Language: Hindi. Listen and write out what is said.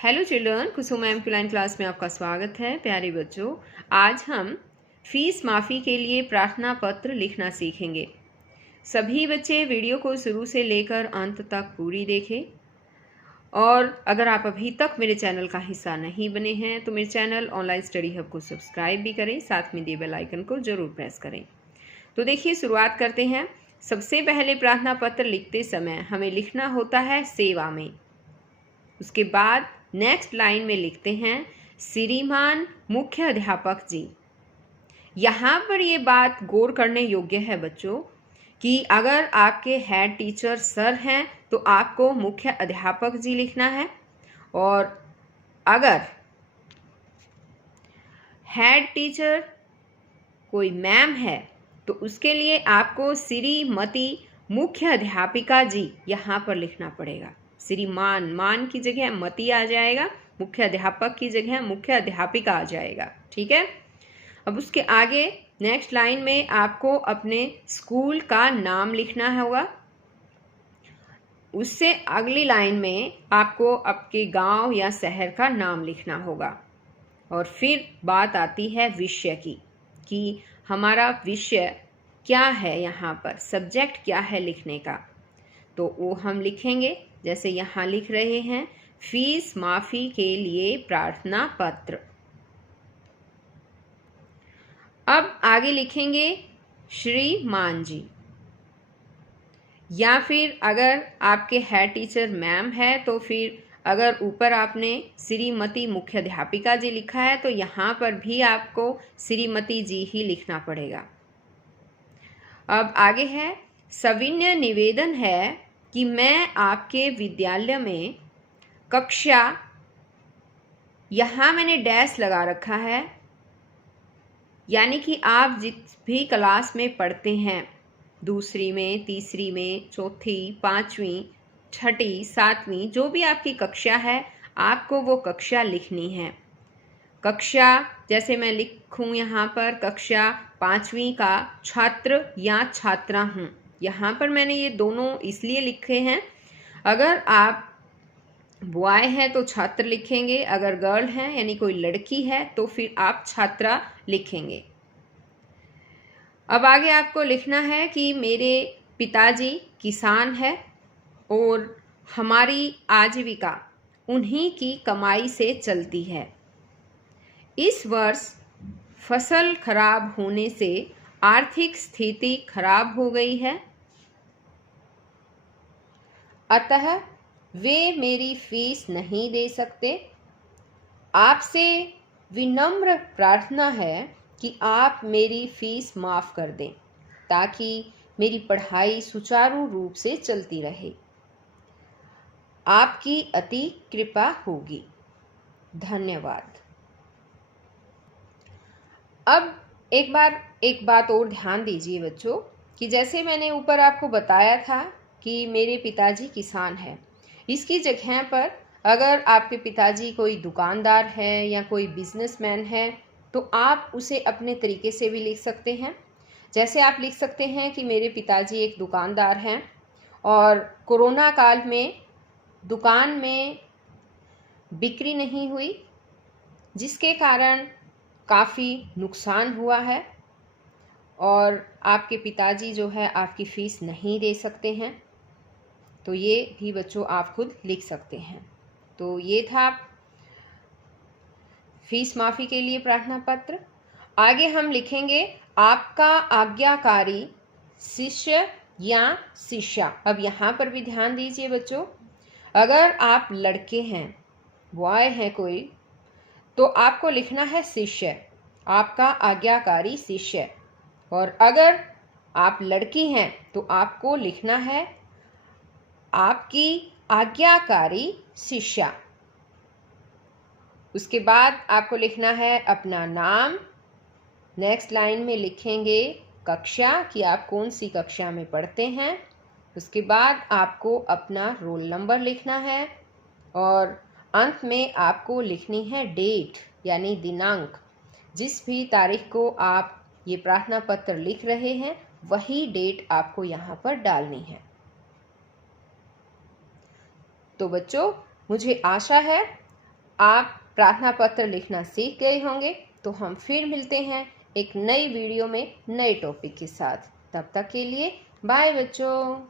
हेलो चिल्ड्रन, कुसुम मैम की ऑनलाइन क्लास में आपका स्वागत है। प्यारे बच्चों, आज हम फीस माफ़ी के लिए प्रार्थना पत्र लिखना सीखेंगे। सभी बच्चे वीडियो को शुरू से लेकर अंत तक पूरी देखें और अगर आप अभी तक मेरे चैनल का हिस्सा नहीं बने हैं तो मेरे चैनल ऑनलाइन स्टडी हब को सब्सक्राइब भी करें, साथ में दिए बेल आइकन को ज़रूर प्रेस करें। तो देखिए, शुरुआत करते हैं। सबसे पहले प्रार्थना पत्र लिखते समय हमें लिखना होता है सेवा में। उसके बाद नेक्स्ट लाइन में लिखते हैं श्रीमान मुख्य अध्यापक जी। यहाँ पर ये बात गौर करने योग्य है बच्चों कि अगर आपके हेड टीचर सर हैं तो आपको मुख्य अध्यापक जी लिखना है, और अगर हेड टीचर कोई मैम है तो उसके लिए आपको श्रीमती मुख्य अध्यापिका जी यहाँ पर लिखना पड़ेगा। श्रीमान, मान की जगह मती आ जाएगा, मुख्य अध्यापक की जगह मुख्य अध्यापिका आ जाएगा। ठीक है। अब उसके आगे नेक्स्ट लाइन में आपको अपने स्कूल का नाम लिखना होगा। उससे अगली लाइन में आपको आपके गांव या शहर का नाम लिखना होगा। और फिर बात आती है विषय की कि हमारा विषय क्या है, यहाँ पर सब्जेक्ट क्या है लिखने का। तो वो हम लिखेंगे जैसे यहाँ लिख रहे हैं, फीस माफ़ी के लिए प्रार्थना पत्र। अब आगे लिखेंगे श्रीमान जी, या फिर अगर आपके हेड टीचर मैम है तो फिर अगर ऊपर आपने श्रीमती मुख्य अध्यापिका जी लिखा है तो यहाँ पर भी आपको श्रीमती जी ही लिखना पड़ेगा। अब आगे है सविनय निवेदन है कि मैं आपके विद्यालय में कक्षा, यहाँ मैंने डैश लगा रखा है, यानी कि आप जिस भी क्लास में पढ़ते हैं, दूसरी में, तीसरी में, चौथी, पाँचवीं, छठी, सातवीं, जो भी आपकी कक्षा है, आपको वो कक्षा लिखनी है। कक्षा जैसे मैं लिखूँ यहाँ पर कक्षा 5वीं का छात्र या छात्रा हूँ। यहाँ पर मैंने ये दोनों इसलिए लिखे हैं, अगर आप बॉय हैं तो छात्र लिखेंगे, अगर गर्ल हैं यानी कोई लड़की है तो फिर आप छात्रा लिखेंगे। अब आगे आपको लिखना है कि मेरे पिताजी किसान है और हमारी आजीविका उन्हीं की कमाई से चलती है। इस वर्ष फसल खराब होने से आर्थिक स्थिति खराब हो गई है, अतः वे मेरी फीस नहीं दे सकते। आपसे विनम्र प्रार्थना है कि आप मेरी फीस माफ़ कर दें ताकि मेरी पढ़ाई सुचारू रूप से चलती रहे। आपकी अति कृपा होगी। धन्यवाद। अब एक बात और ध्यान दीजिए बच्चों कि जैसे मैंने ऊपर आपको बताया था कि मेरे पिताजी किसान हैं, इसकी जगह पर अगर आपके पिताजी कोई दुकानदार है या कोई बिजनेसमैन है तो आप उसे अपने तरीके से भी लिख सकते हैं। जैसे आप लिख सकते हैं कि मेरे पिताजी एक दुकानदार हैं और कोरोना काल में दुकान में बिक्री नहीं हुई, जिसके कारण काफ़ी नुकसान हुआ है और आपके पिताजी जो है आपकी फ़ीस नहीं दे सकते हैं। तो ये भी बच्चों आप खुद लिख सकते हैं। तो ये था फीस माफ़ी के लिए प्रार्थना पत्र। आगे हम लिखेंगे आपका आज्ञाकारी शिष्य या शिष्या। अब यहाँ पर भी ध्यान दीजिए बच्चों, अगर आप लड़के हैं, बॉय हैं कोई, तो आपको लिखना है शिष्य, आपका आज्ञाकारी शिष्य। और अगर आप लड़की हैं तो आपको लिखना है आपकी आज्ञाकारी शिष्या। उसके बाद आपको लिखना है अपना नाम। नेक्स्ट लाइन में लिखेंगे कक्षा कि आप कौन सी कक्षा में पढ़ते हैं। उसके बाद आपको अपना रोल नंबर लिखना है और अंत में आपको लिखनी है डेट यानी दिनांक। जिस भी तारीख को आप ये प्रार्थना पत्र लिख रहे हैं वही डेट आपको यहाँ पर डालनी है। तो बच्चों, मुझे आशा है आप प्रार्थना पत्र लिखना सीख गए होंगे। तो हम फिर मिलते हैं एक नई वीडियो में नए टॉपिक के साथ। तब तक के लिए बाय बच्चों।